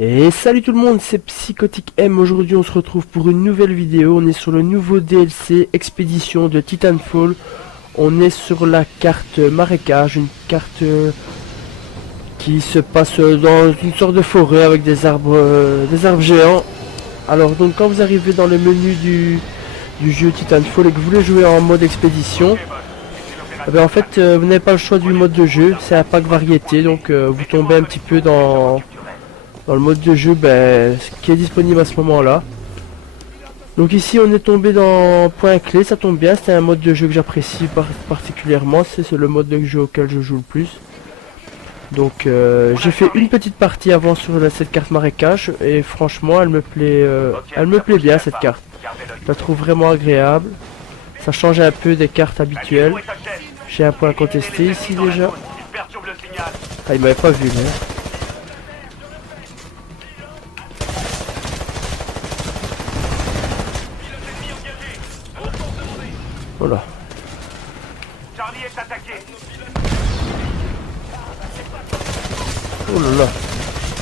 Et salut tout le monde, c'est Psychotic M. Aujourd'hui on se retrouve pour une nouvelle vidéo. On est sur le nouveau DLC Expédition de Titanfall. On est sur la carte marécage, une carte qui se passe dans une sorte de forêt avec des arbres géants. Alors donc quand vous arrivez dans le menu du jeu Titanfall et que vous voulez jouer en mode expédition, eh bien, en fait vous n'avez pas le choix du mode de jeu, c'est un pack variété, donc vous tombez un petit peu dans le mode de jeu qui est disponible à ce moment là. Donc ici on est tombé dans point clé, ça tombe bien, c'est un mode de jeu que j'apprécie particulièrement, c'est le mode de jeu auquel je joue le plus. Donc j'ai fait une petite partie avant sur cette carte marécage et franchement elle me plaît bien cette carte. Je la trouve vraiment agréable, ça change un peu des cartes habituelles. J'ai un point contesté ici déjà. Ah, il m'avait pas vu là. Voilà. Charlie est attaqué. Oh là là.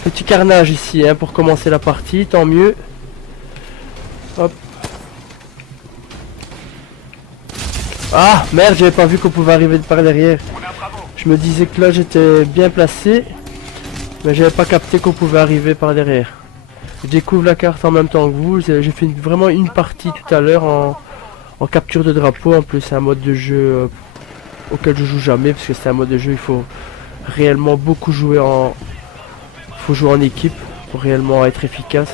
Petit carnage ici pour commencer la partie, tant mieux. Hop. Ah merde, j'avais pas vu qu'on pouvait arriver par derrière. Je me disais que là j'étais bien placé, mais j'avais pas capté qu'on pouvait arriver par derrière. Je découvre la carte en même temps que vous. J'ai fait vraiment une partie tout à l'heure en capture de drapeau. En plus c'est un mode de jeu auquel je joue jamais, parce que c'est un mode de jeu il faut réellement beaucoup jouer faut jouer en équipe pour réellement être efficace.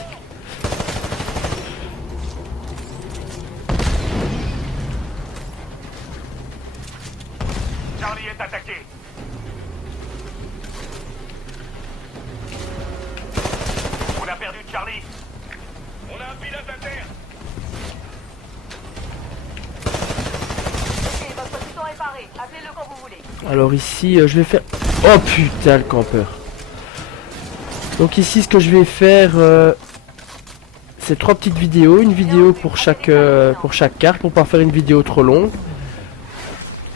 Charlie est attaqué. On a perdu Charlie. On a un pilote à terre. Ok, votre bouton est paré. Appelez-le quand vous voulez. Alors ici je vais faire... Oh putain le campeur. Donc ici ce que je vais faire c'est 3 petites vidéos, une vidéo pour chaque carte pour pas faire une vidéo trop longue.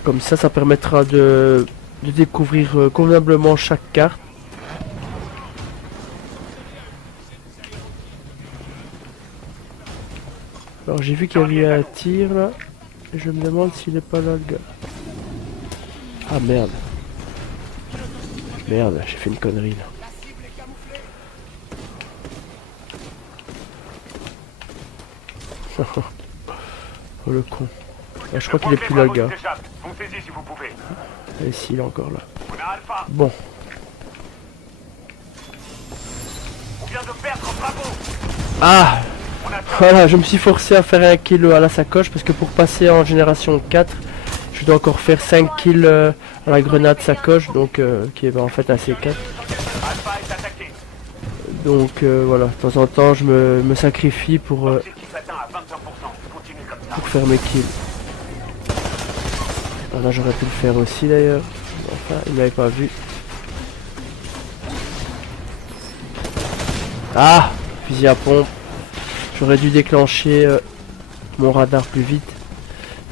Comme ça permettra de découvrir convenablement chaque carte. Alors j'ai vu qu'il y avait eu un tir là, et je me demande s'il n'est pas là le gars. Ah merde. Merde, j'ai fait une connerie là. Oh le con. Ah, je crois qu'il est plus là le gars. Foncez-y si vous pouvez. Et si, il est encore là. On a Alpha. Bon. On vient de perdre Bravo. Ah On a Charlie. voilà, je me suis forcé à faire un kill à la sacoche parce que pour passer en génération 4, je dois encore faire 5 kills à la grenade sacoche, donc qui est en fait un C4. Alpha est attaqué. Donc voilà, de temps en temps je me sacrifie pour Objectif atteint à 25%. Continue comme ça. faire mes kills. Ah, là j'aurais pu le faire aussi d'ailleurs. Enfin, il m'avait pas vu. Ah, fusil à pompe. J'aurais dû déclencher mon radar plus vite.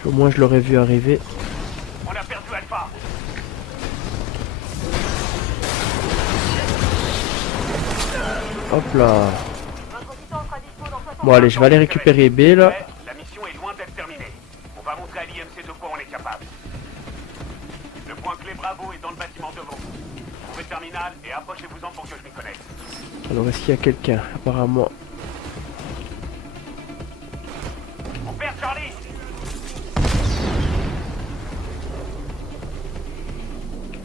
Au moins je l'aurais vu arriver. On a perdu Alpha. Hop là. Votre bouton sera dispo dans 60 Bon allez, je vais aller récupérer B là. Ouais, la mission est loin d'être terminée. On va montrer à l'IMC de quoi on est capable. Le point clé Bravo est dans le bâtiment devant. Trouvez le terminal et approchez-vous-en pour que je m'y connecte. Alors est-ce qu'il y a quelqu'un? Apparemment. On perd Charlie.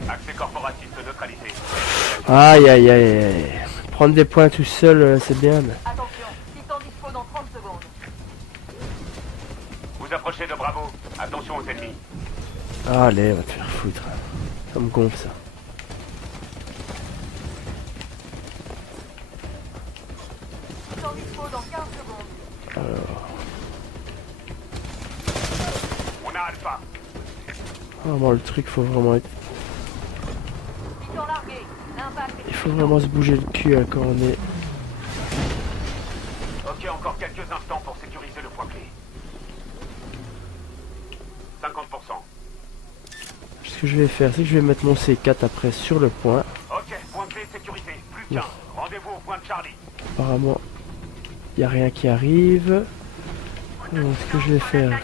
Accès corporatiste neutralisé. Aïe aïe aïe aïe. Prendre des points tout seul, c'est bien. Mais... Attention, Titan dispo dans 30 secondes. Vous approchez de Bravo. Attention aux ennemis. Allez, va te faire foutre. Ça me gonfle ça. Titan dispo dans 15 secondes. Alors. On a Alpha. Vraiment le truc, faut vraiment être... Titan largué. L'impact est... Il faut vraiment se bouger le cul quand on est... Ok, encore quelques instants pour sécuriser le point clé. 50%. Ce que je vais faire, c'est que je vais mettre mon C4 après sur le point. Ok, point clé clé sécurisée. Plus qu'un. Rendez-vous au point de Charlie. Apparemment, il n'y a rien qui arrive. Donc, ce que je vais faire...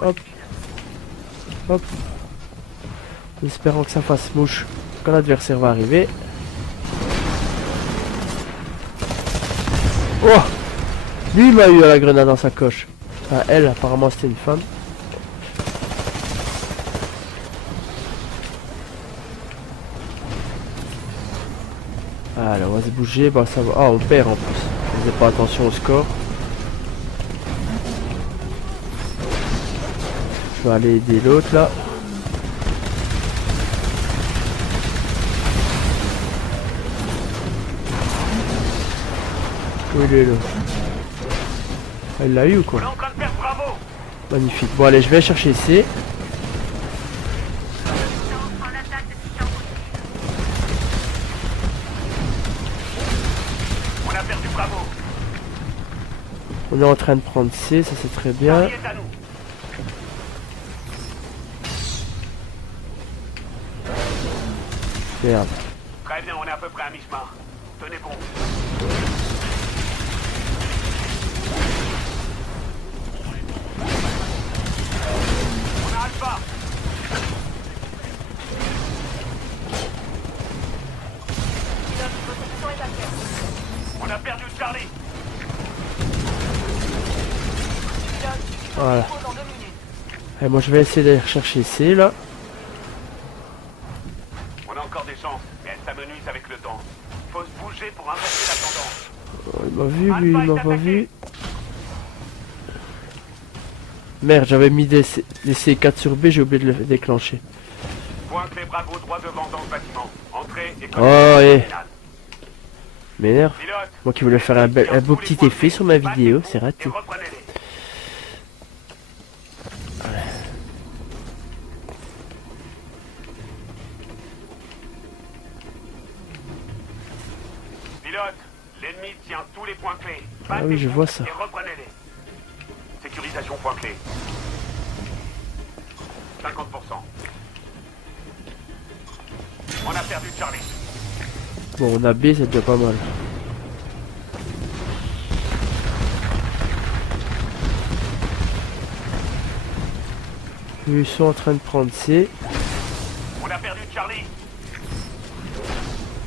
Hop. Hop. En espérant que ça fasse mouche quand l'adversaire va arriver. Oh! Lui, il m'a eu à la grenade dans sa coche. Ah, elle, apparemment, c'était une femme. Alors, on va se bouger. Bah, ça va. Ah, on perd en plus. On faisait pas attention au score. Je vais aller aider l'autre là. Où il est là? Elle l'a eu ou quoi? On est en train de perdre Bravo. Magnifique. Bon allez, je vais chercher ici. On a perdu Bravo. On est en train de prendre C, ça c'est très bien. Charlie est à nous. Merde. Très bien, on est à peu près à mi-chemin. Tenez bon. On a Alpha. Pilote, votre mission est active. On a perdu Charlie. Pilote, Voilà. dispo dans 2 minutes. Et moi je vais essayer d'aller chercher C là. On a encore des chances, mais elles s'amenuisent avec le temps. Faut se bouger pour inverser la tendance. Oh, il m'a vu, lui, il m'a pas vu. Merde, j'avais mis des C4 sur B, j'ai oublié de le déclencher. Point clé Bravo droit devant dans le bâtiment. Entrée et Oh, eh. finale. M'énerve. Pilote, Moi qui voulais faire un beau petit effet sur ma vidéo, c'est et raté. reprenez-les. Pilote, l'ennemi tient tous les points clés. Ah oui, je vois ça. Et reprenez-les. Sécurisation point clé. 50%. On a perdu Charlie. Bon, on a B, c'est déjà pas mal. Ils sont en train de prendre C. On a perdu Charlie.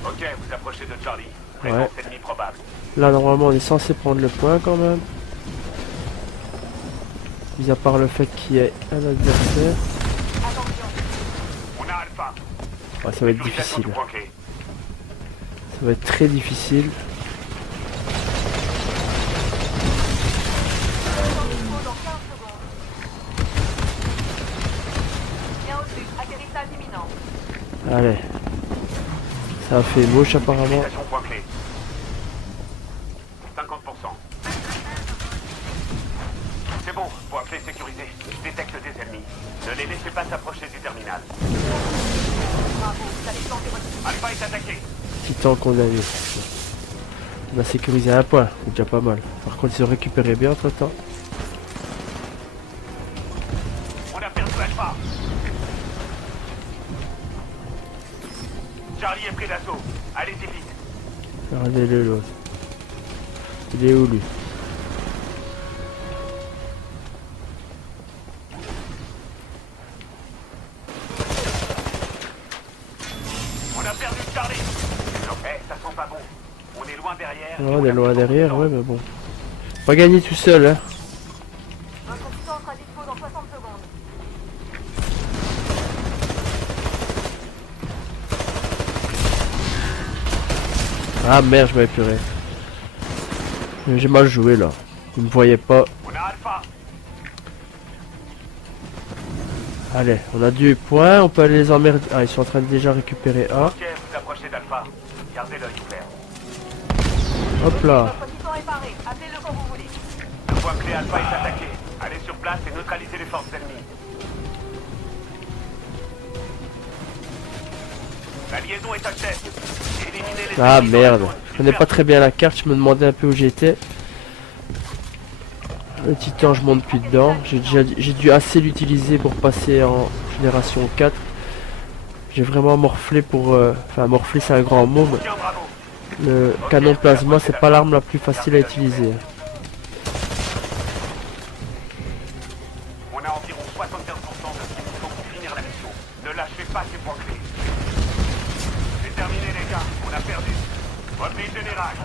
Ok, vous approchez de Charlie. Ouais. Présence ennemie probable. Là, normalement, on est censé prendre le point quand même. Mis à part le fait qu'il y ait un adversaire. Attention, On a Alpha. Ah, ça va être Sécurisation difficile. du point clé. Ça va être très difficile. dispo dans 15 secondes. Bien au-dessus, atterrissage imminent. Allez. Ça a fait moche apparemment. Sécurisation point clé. 50%. C'est bon, point clé sécurisé. Je détecte des ennemis. Ne les laissez pas s'approcher du terminal. Bravo, vous allez planter votre Alpha est attaqué. Petit temps qu'on a eu. On a sécurisé un point, c'est déjà pas mal. Par contre, ils ont récupéré bien entre temps. On a perdu Alpha. Charlie est pris d'assaut. Allez-y vite. Regardez-le l'autre. Il est où lui? On a perdu Charlie. Eh, ça sent pas bon. On est loin derrière. Ouais, on est loin derrière, ouais, mais bon. Pas gagner tout seul, hein. Votre puissance sera dispo dans 60 secondes. Ah merde, je m'avais épuré. J'ai mal joué là. Ils me voyaient pas. On a Alpha. Allez, on a 2 points, on peut aller les emmerder. Ah, ils sont en train de déjà récupérer A. Ok, vous approchez d'Alpha. Gardez l'œil ouvert. Hop là. Votre mission est parée. Appelez-le quand vous voulez. Le point clé Alpha est attaqué. Allez sur place et neutralisez les forces ennemies. La liaison est achève. Éliminez les Ah ennemis dans la merde. zone. Je connais pas très bien la carte, je me demandais un peu où j'étais. Le titan, je monte plus dedans. J'ai dû assez l'utiliser pour passer en génération 4. J'ai vraiment morflé pour... Enfin, morflé c'est un grand mot, mais Tiens, Bravo. le canon plasma c'est pas l'arme la plus facile à utiliser. On a environ 75% de ce qu'il nous faut pour finir la mission. Ne lâchez pas ces points clés. C'est terminé, les gars. On a perdu. Repli général.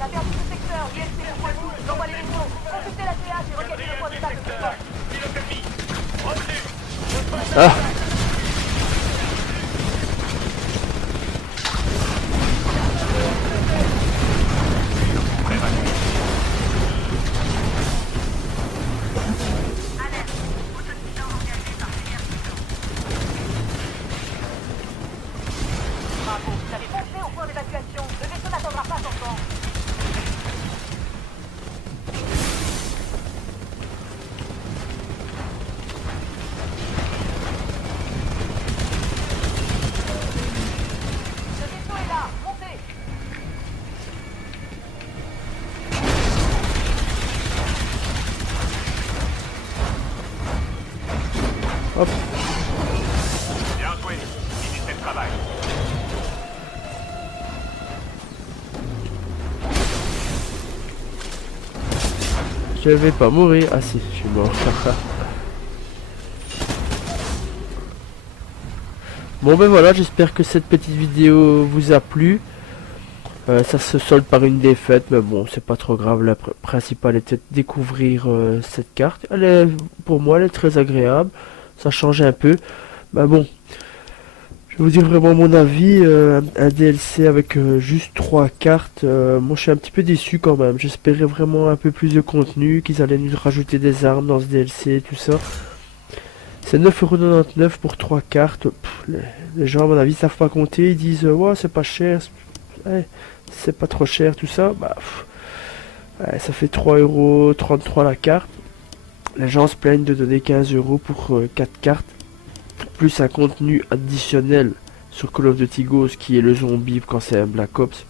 On a perdu ce secteur, ILC au point de vue, j'envoie les vaisseaux. Consultez la CH et regagnez le point de base de support. Ah, Bravo, vous avez foncé au point d'évacuation. Le vaisseau n'attendra pas son temps. Le vaisseau est là, montez. hop. Bien joué. Finissez le travail. Je vais pas mourir. Ah si, je suis mort. Bon ben voilà, j'espère que cette petite vidéo vous a plu. Ça se solde par une défaite, mais bon, c'est pas trop grave. La principale était de découvrir cette carte. Elle est, pour moi, elle est très agréable. Ça change un peu. Bah bon, je vais vous dire vraiment mon avis. Un DLC avec juste 3 cartes. Moi, je suis un petit peu déçu quand même. J'espérais vraiment un peu plus de contenu, qu'ils allaient nous rajouter des armes dans ce DLC, tout ça. C'est 9,99€ pour 3 cartes. Pff, les gens, à mon avis, savent pas compter. Ils disent, ouais, c'est pas cher. Ouais, c'est pas trop cher, tout ça. Bah, pff, ouais, ça fait 3,33€ la carte. Les gens se plaignent de donner 15€ pour 4 cartes. Plus un contenu additionnel sur Call of Duty Ghosts qui est le zombie quand c'est un Black Ops.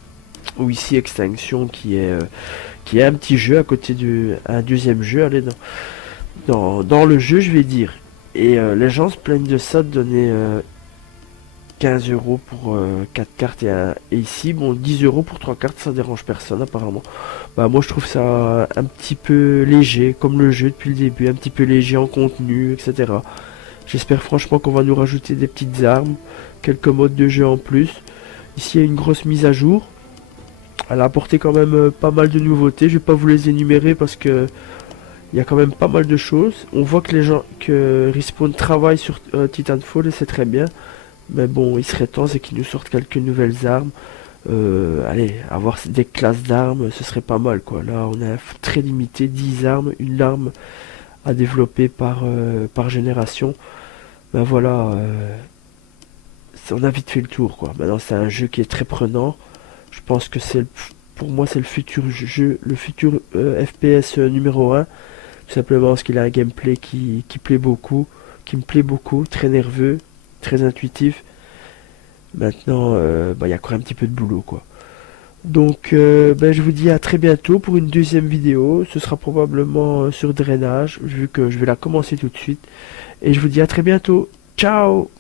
Ou ici Extinction qui est un petit jeu à côté d'un deuxième jeu. Allez, dans le jeu, je vais dire. Et les gens se plaignent de ça, de donner 15€ pour 4 cartes et ici, bon, 10€ pour 3 cartes, ça dérange personne apparemment. Bah moi je trouve ça un petit peu léger, comme le jeu depuis le début, un petit peu léger en contenu, etc. J'espère franchement qu'on va nous rajouter des petites armes, quelques modes de jeu en plus. Ici il y a une grosse mise à jour. Elle a apporté quand même pas mal de nouveautés, je vais pas vous les énumérer parce que il y a quand même pas mal de choses. On voit que Respawn travaille sur Titanfall et c'est très bien. Mais bon, il serait temps c'est qu'ils nous sortent quelques nouvelles armes. Allez, avoir des classes d'armes, ce serait pas mal quoi. Là, on est très limité, 10 armes, une arme à développer par génération. Ben voilà, on a vite fait le tour quoi. Maintenant, c'est un jeu qui est très prenant. Je pense que pour moi, c'est le futur jeu, le futur FPS numéro 1. Tout simplement parce qu'il a un gameplay qui plaît beaucoup, qui me plaît beaucoup, très nerveux, très intuitif. Maintenant, il y a encore un petit peu de boulot quoi. Donc je vous dis à très bientôt pour une deuxième vidéo. Ce sera probablement sur Drainage, vu que je vais la commencer tout de suite. Et je vous dis à très bientôt. Ciao!